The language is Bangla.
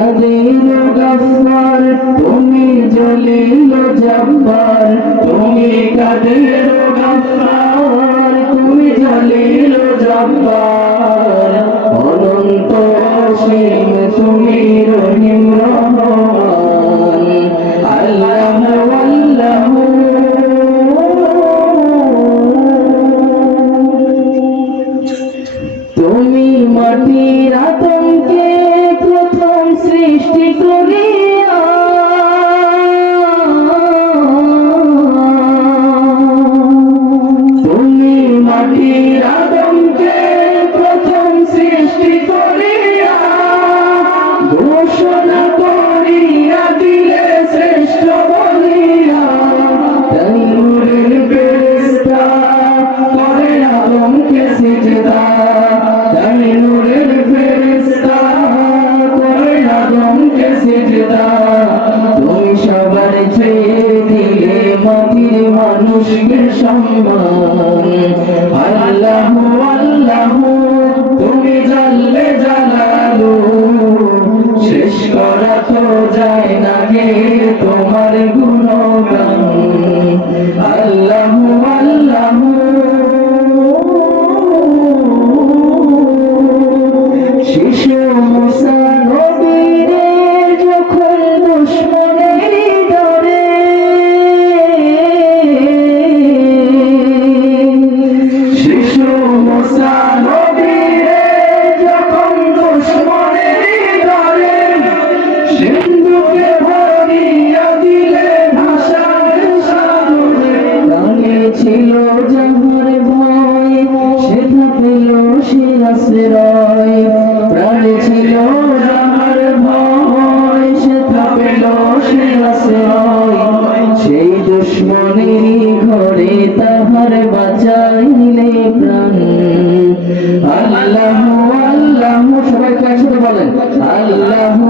কাদের গফফার তুমি জলিল জব্বার তুমি কাদের গফফার তুমি জলিল জব্বার অনন্ত অসীম তুমি রহিম রহমান আল্লাহ আল্লাহ তুমি মাটির আতঙ্কে প্রথম সৃষ্টি করিয়া তুমি মাটির আতঙ্কে প্রথম সৃষ্টি করিয়া ঘোষণা করিয়া দিলে শ্রেষ্ঠ বলিয়া তাই নূরের ফেরেশতা করে আদমকে সিজদা তাই নূরের ফেরেশতা করে আদমকে সিজদা তুমি সবার চেয়ে দিলে মাটির মানুষকে সম্মান আল্লাহু আল্লাহু তুমি জাল্লে জালালু শেষ করা তো যায় না গে তোমার গুণগান আল্লাহু আল্লাহু শিশু মুসা নবীরে যখন দুশমনের ডরে শিশু মুসা নবীরে যখন দুশমনের ডরে সিন্ধুকে ভরিয়া দিলে ভাষার সাগরে রাঙে ছিল যাহার ভয় সেটা পেল সে আশ্রয় প্রাণে ছিল যাহার ভয় সেটা পেল সে আশ্রয় সেই দুশমনেরই ঘরে তাহার বাঁচাইলে প্রাণ আল্লাহু আল্লাহু সবাই একসাথে বলেন আল্লাহু